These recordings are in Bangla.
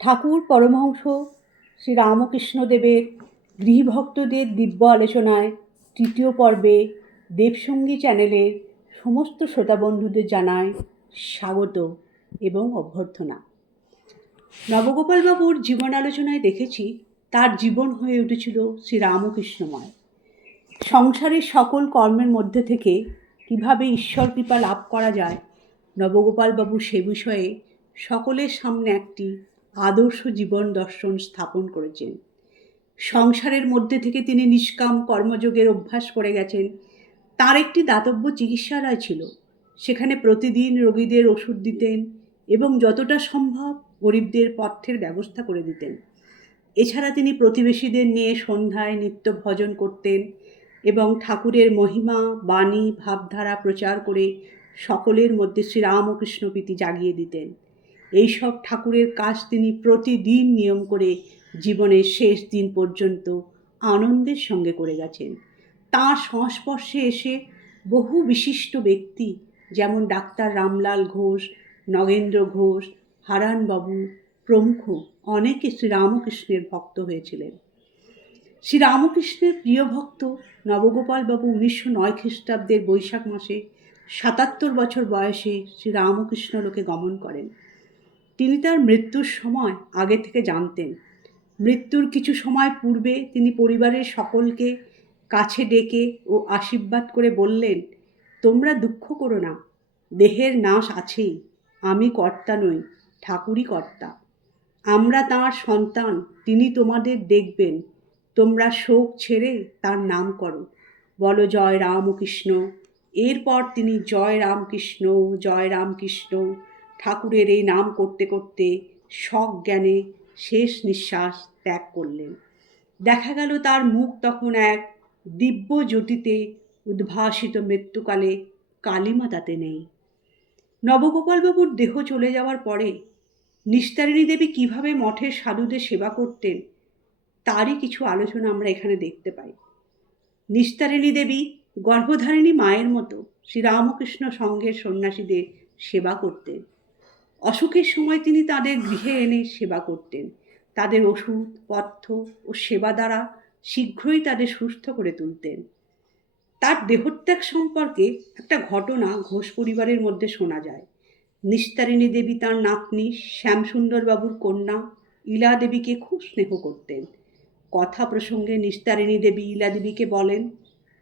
ঠাকুর পরমহংস শ্রী রামকৃষ্ণদেবের গৃহভক্তদের দিব্য আলোচনায় তৃতীয় পর্বে দেবসঙ্গী চ্যানেলের সমস্ত শ্রোতাবন্ধুদের জানায় স্বাগত এবং অভ্যর্থনা। নবগোপালবাবুর জীবন আলোচনায় দেখেছি তার জীবন হয়ে উঠেছিল শ্রী রামকৃষ্ণময়। সংসারের সকল কর্মের মধ্যে থেকে কীভাবে ঈশ্বর কৃপা লাভ করা যায়, নবগোপালবাবু সে বিষয়ে সকলের সামনে একটি আদর্শ জীবন দর্শন স্থাপন করেছেন। সংসারের মধ্যে থেকে তিনি নিষ্কাম কর্মযোগের অভ্যাস করে গেছেন। তার একটি দাতব্য চিকিৎসালয় ছিল, সেখানে প্রতিদিন রোগীদের ওষুধ দিতেন এবং যতটা সম্ভব গরিবদের পথ্যের ব্যবস্থা করে দিতেন। এছাড়া তিনি প্রতিবেশীদের নিয়ে সন্ধ্যায় নিত্য ভজন করতেন এবং ঠাকুরের মহিমা, বাণী, ভাবধারা প্রচার করে সকলের মধ্যে শ্রীরামকৃষ্ণ প্রীতি জাগিয়ে দিতেন। এইসব ঠাকুরের কাজ তিনি প্রতিদিন নিয়ম করে জীবনের শেষ দিন পর্যন্ত আনন্দের সঙ্গে করে গেছেন। তাঁর সংস্পর্শে এসে বহু বিশিষ্ট ব্যক্তি যেমন ডাক্তার রামলাল ঘোষ, নগেন্দ্র ঘোষ, হারানবাবু প্রমুখ অনেকে শ্রীরামকৃষ্ণের ভক্ত হয়েছিলেন। শ্রীরামকৃষ্ণের প্রিয় ভক্ত নবগোপালবাবু 1909 খ্রিস্টাব্দের বৈশাখ মাসে 77 বছর বয়সে শ্রীরামকৃষ্ণ লোকে গমন করেন। তিনি তার মৃত্যুর সময় আগে থেকে জানতেন। মৃত্যুর কিছু সময় পূর্বে তিনি পরিবারের সকলকে কাছে ডেকে ও আশীর্বাদ করে বললেন, তোমরা দুঃখ করো না, দেহের নাশ আছেই, আমি কর্তা নই, ঠাকুরই কর্তা। আমরা তাঁর সন্তান, তিনি তোমাদের দেখবেন, তোমরা শোক ছেড়ে তার নাম করো, বলো জয় রামকৃষ্ণ। এরপর তিনি জয় রামকৃষ্ণ, জয় রামকৃষ্ণ ঠাকুরের এই নাম করতে করতে সজ্ঞানে শেষ নিঃশ্বাস ত্যাগ করলেন। দেখা গেল তার মুখ তখন এক দিব্য জ্যোতিতে উদ্ভাসিত, মৃত্যুকালে কালিমা তাতে নেই। নবগোপালবাবুর দেহ চলে যাওয়ার পরে নিস্তারিণী দেবী কীভাবে মঠের সাধুদের সেবা করতেন তারই কিছু আলোচনা আমরা এখানে দেখতে পাই। নিস্তারিণী দেবী গর্ভধারিণী মায়ের মতো শ্রীরামকৃষ্ণ সংঘের সন্ন্যাসীদের সেবা করতেন। অসুখের সময় তিনি তাদের গৃহে এনে সেবা করতেন। তাদের ওষুধ পথ্য ও সেবা দ্বারা শীঘ্রই তাদের সুস্থ করে তুলতেন। তার দেহত্যাগ সম্পর্কে একটা ঘটনা ঘোষ পরিবারের মধ্যে শোনা যায়। নিস্তারিণী দেবী তার নাতনি শ্যামসুন্দরবাবুর কন্যা ইলা দেবীকে খুব স্নেহ করতেন। কথা প্রসঙ্গে নিস্তারিণী দেবী ইলা দেবীকে বলেন,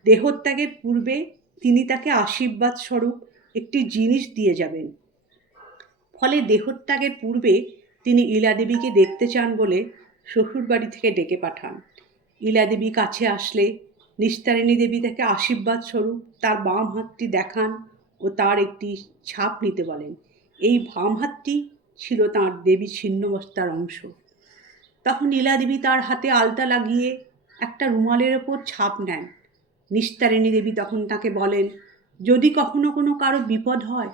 দেহত্যাগের পূর্বে তিনি তাকে আশীর্বাদ স্বরূপ একটি জিনিস দিয়ে যাবেন। ফলে দেহত্যাগের পূর্বে তিনি ইলা দেবীকে দেখতে চান বলে শ্বশুরবাড়ি থেকে ডেকে পাঠান। ইলা দেবী কাছে আসলে নিস্তারিণী দেবী তাকে আশীর্বাদ স্বরূপ তার বাম হাতটি দেখান ও তার একটি ছাপ নিতে বলেন। এই বাম হাতটি ছিল তাঁর দেবী ছিন্নমস্তার অংশ। তখন ইলা দেবী তার হাতে আলতা লাগিয়ে একটা রুমালের ওপর ছাপ নেন। নিস্তারিণী দেবী তখন তাকে বলেন, যদি কখনো কোনো কারো বিপদ হয়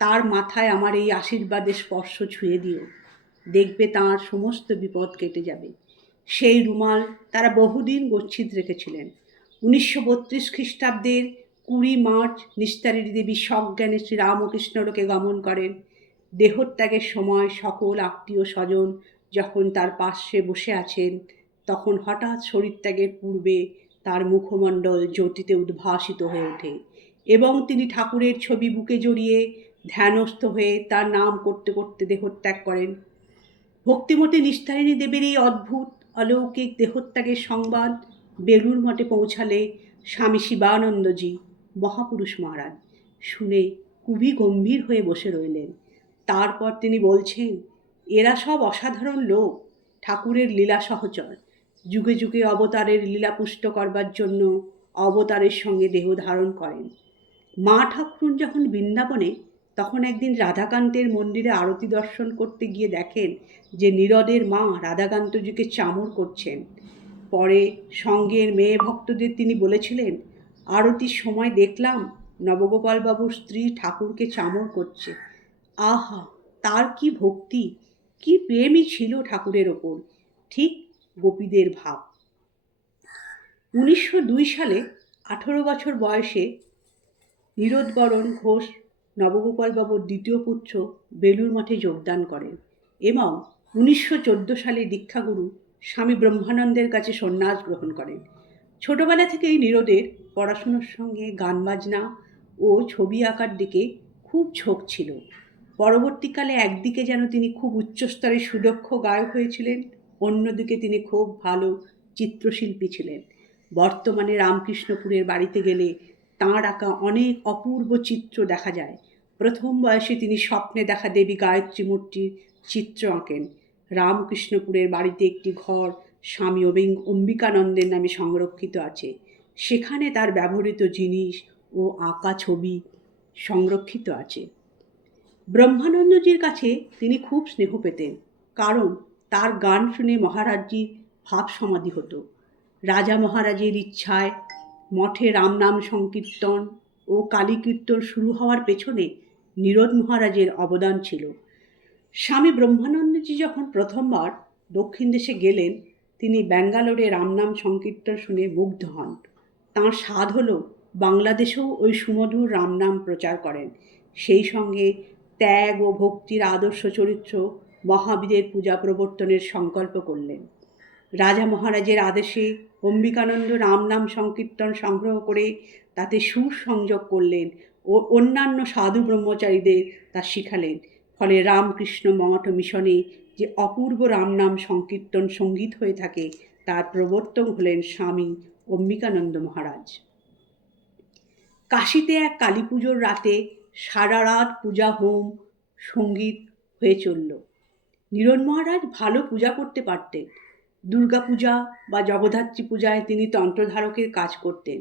তার মাথায় আমার এই আশীর্বাদের স্পর্শ ছুঁয়ে দিও, দেখবে তাঁর সমস্ত বিপদ কেটে যাবে। সেই রুমাল তারা বহুদিন গচ্ছিত রেখেছিলেন। 1932 খ্রিস্টাব্দের 20 মার্চ নিস্তারিণী দেবী সজ্ঞানে শ্রীরামকৃষ্ণ লোকে গমন করেন। দেহত্যাগের সময় সকল আত্মীয় স্বজন যখন তার পাশে বসে আছেন, তখন হঠাৎ শরীরত্যাগের পূর্বে তার মুখমণ্ডল জ্যোতিতে উদ্ভাসিত হয়ে ওঠে এবং তিনি ঠাকুরের ছবি বুকে জড়িয়ে ধ্যানস্থ হয়ে তার নাম করতে করতে দেহত্যাগ করেন। ভক্তিমতী নিস্তারিণী দেবীর এই অদ্ভুত অলৌকিক দেহত্যাগের সংবাদ বেলুড় মঠে পৌঁছালে স্বামী শিবানন্দজি মহাপুরুষ মহারাজ শুনে খুবই গম্ভীর হয়ে বসে রইলেন। তারপর তিনি বলছেন, এরা সব অসাধারণ লোক, ঠাকুরের লীলা সহচর, যুগে যুগে অবতারের লীলা পুষ্ট করবার জন্য অবতারের সঙ্গে দেহ ধারণ করেন। মা ঠাকুরুন যখন বৃন্দাবনে, তখন একদিন রাধাকান্তের মন্দিরে আরতি দর্শন করতে গিয়ে দেখেন যে নীরদের মা রাধাকান্তজিকে চামর করছেন। পরে সঙ্গের মেয়ে ভক্তদের তিনি বলেছিলেন, আরতির সময় দেখলাম নবগোপালবাবুর স্ত্রী ঠাকুরকে চামর করছে। আহা, তার কি ভক্তি, কি প্রেমই ছিল ঠাকুরের ওপর, ঠিক গোপীদের ভাব। 1902 সালে 18 বছর বয়সে নীরদবরণ ঘোষ নবগোপালবাবুর দ্বিতীয় পুত্র বেলুড় মঠে যোগদান করেন এবং 1914 সালে দীক্ষাগুরু স্বামী ব্রহ্মানন্দের কাছে সন্ন্যাস গ্রহণ করেন। ছোটবেলা থেকেই নীরদের পড়াশুনোর সঙ্গে গান বাজনা ও ছবি আঁকার দিকে খুব ঝোঁক ছিল। পরবর্তীকালে একদিকে যেন তিনি খুব উচ্চস্তরের সুদক্ষ গায়ক হয়েছিলেন, অন্যদিকে তিনি খুব ভালো চিত্রশিল্পী ছিলেন। বর্তমানে রামকৃষ্ণপুরের বাড়িতে গেলে তাঁর আঁকা অনেক অপূর্ব চিত্র দেখা যায়। প্রথম বয়সে তিনি স্বপ্নে দেখা দেবী গায়ত্রী মূর্তির চিত্র আঁকেন। রামকৃষ্ণপুরের বাড়িতে একটি ঘর স্বামী অম্বিকানন্দের নামে সংরক্ষিত আছে। সেখানে তার ব্যবহৃত জিনিস ও আঁকা ছবি সংরক্ষিত আছে। ব্রহ্মানন্দজির কাছে তিনি খুব স্নেহ পেতেন, কারণ তার গান শুনে মহারাজজির ভাব সমাধি হতো। রাজা মহারাজের ইচ্ছায় মঠে রামনাম সংকীর্তন ও কালী কীর্তন শুরু হওয়ার পেছনে নীরদ মহারাজের অবদান ছিল। স্বামী ব্রহ্মানন্দজি যখন প্রথমবার দক্ষিণ দেশে গেলেন, তিনি ব্যাঙ্গালোরে রামনাম সংকীর্তন শুনে মুগ্ধ হন। তাঁর সাধ হলো বাংলাদেশেও ওই সুমধুর রামনাম প্রচার করেন। সেই সঙ্গে ত্যাগ ও ভক্তির আদর্শ চরিত্র মহাবীরের পূজা প্রবর্তনের সংকল্প করলেন। রাজা মহারাজের আদেশে অম্বিকানন্দ রামনাম সংকীর্তন সংগ্রহ করে তাতে সুর সংযোগ করলেন ও অন্যান্য সাধু ব্রহ্মচারীদের তা শিখালেন। ফলে রামকৃষ্ণ মঠ মিশনে যে অপূর্ব রামনাম সংকীর্তন সঙ্গীত হয়ে থাকে, তার প্রবর্তক হলেন স্বামী অম্বিকানন্দ মহারাজ। কাশীতে এক কালী পুজোর রাতে সারা রাত পূজা, হোম, সঙ্গীত হয়ে চলল। নীরদ মহারাজ ভালো পূজা করতে পারতেন। দুর্গা পূজা বা জগদ্ধাত্রী পূজায় তিনি তন্ত্রধারকের কাজ করতেন।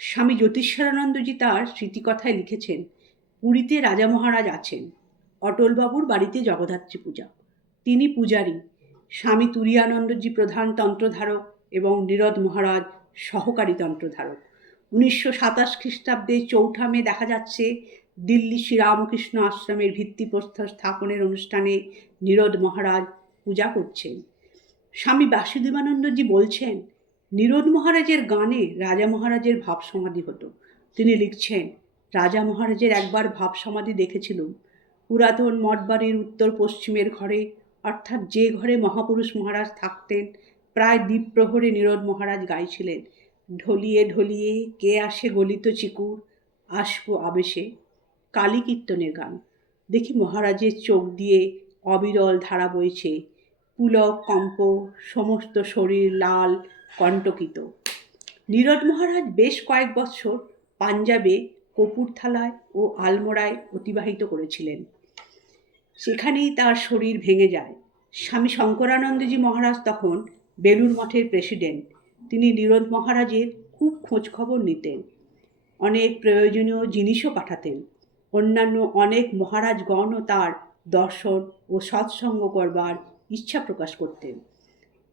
স্বামী জ্যোতিষ্বরানন্দজি তার স্মৃতিকথায় লিখেছেন, পুরীতে রাজা মহারাজ আছেন, অটলবাবুর বাড়িতে জগদ্ধাত্রী পূজা, তিনি পূজারী, স্বামী তুরীয়ানন্দজি প্রধান তন্ত্রধারক এবং নীরদ মহারাজ সহকারী তন্ত্রধারক। 1927 খ্রিস্টাব্দে 4 মে দেখা যাচ্ছে দিল্লি শ্রীরামকৃষ্ণ আশ্রমের ভিত্তিপ্রস্তর স্থাপনের অনুষ্ঠানে নীরদ মহারাজ পূজা করছেন। স্বামী বাসুদেবানন্দজি বলছেন, নীরদ মহারাজের গানে রাজা মহারাজের ভাব সমাধি হতো। তিনি লিখছেন, রাজা মহারাজের একবার ভাব সমাধি দেখেছিলুম। পুরাতন মঠবাড়ির উত্তর পশ্চিমের ঘরে, অর্থাৎ যে ঘরে মহাপুরুষ মহারাজ থাকতেন, প্রায় দ্বীপ্রহরে নীরদ মহারাজ গাইছিলেন, ঢলিয়ে ঢলিয়ে কে আসে গলিত চিকুর, আসবো আবেশে, কালী কীর্তনের গান। দেখি মহারাজের চোখ দিয়ে অবিরল ধারা বইছে, পুলক কম্প, সমস্ত শরীর লাল কণ্টকিত। নীরদ মহারাজ বেশ কয়েক বছর পাঞ্জাবে কপুরথালায় ও আলমোড়ায় অতিবাহিত করেছিলেন। সেখানেই তার শরীর ভেঙে যায়। স্বামী শঙ্করানন্দজি মহারাজ তখন বেলুড় মঠের প্রেসিডেন্ট। তিনি নীরদ মহারাজের খুব খোঁজখবর নিতেন, অনেক প্রয়োজনীয় জিনিসও পাঠাতেন। অন্যান্য অনেক মহারাজগণও তার দর্শন ও সৎসঙ্গ করবার ইচ্ছা প্রকাশ করতেন।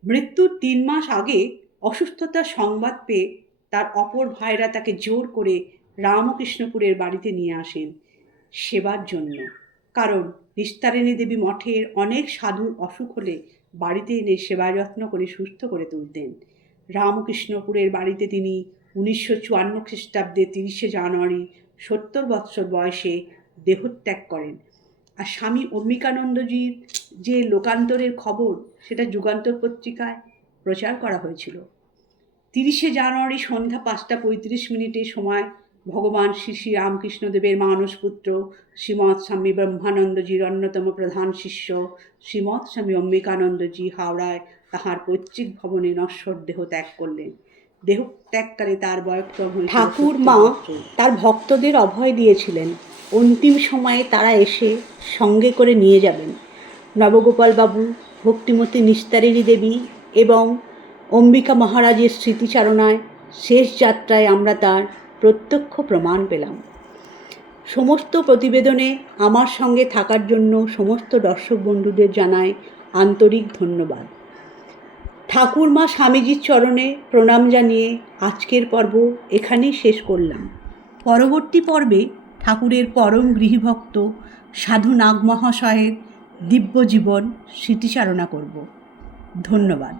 মৃত্যুর 3 মাস আগে অসুস্থতার সংবাদ পেয়ে তার অপর ভাইরা তাকে জোর করে রামকৃষ্ণপুরের বাড়িতে নিয়ে আসেন সেবার জন্য। কারণ নিস্তারিণী দেবী মঠের অনেক সাধুর অসুখ হলে বাড়িতে এনে সেবা যত্ন করে সুস্থ করে তুলতেন। রামকৃষ্ণপুরের বাড়িতে তিনি 1954 খ্রিস্টাব্দে 30 জানুয়ারি 70 বৎসর বয়সে দেহত্যাগ করেন। আর স্বামী অম্বিকানন্দজির যে লোকান্তরের খবর, সেটা যুগান্তর পত্রিকায় প্রচার করা হয়েছিল। 30 জানুয়ারি সন্ধ্যা 5:35 সময় ভগবান শ্রী শ্রী রামকৃষ্ণদেবের মানসপুত্র শ্রীমৎ স্বামী ব্রহ্মানন্দজির অন্যতম প্রধান শিষ্য শ্রীমৎ স্বামী অম্বিকানন্দজি হাওড়ায় তাহার পৈতৃক ভবনে নশ্বর দেহ ত্যাগ করলেন। দেহ ত্যাগকালে তার বয়ঃক্রম হয়েছিল। ঠাকুর মা তার ভক্তদের অভয় দিয়েছিলেন, অন্তিম সময়ে তারা এসে সঙ্গে করে নিয়ে যাবেন। নবগোপালবাবু, ভক্তিমতী নিস্তারিণী দেবী এবং অম্বিকা মহারাজের স্মৃতিচারণায় শেষ যাত্রায় আমরা তার প্রত্যক্ষ প্রমাণ পেলাম। সমস্ত প্রতিবেদনে আমার সঙ্গে থাকার জন্য সমস্ত দর্শক বন্ধুদের জানাই আন্তরিক ধন্যবাদ। ঠাকুরমা স্বামীজির চরণে প্রণাম জানিয়ে আজকের পর্ব এখানেই শেষ করলাম। পরবর্তী পর্বে ঠাকুরের পরম গৃহীভক্ত সাধু নাগ মহাশয়ের দিব্য জীবন স্মৃতিচারণা করব। ধন্যবাদ।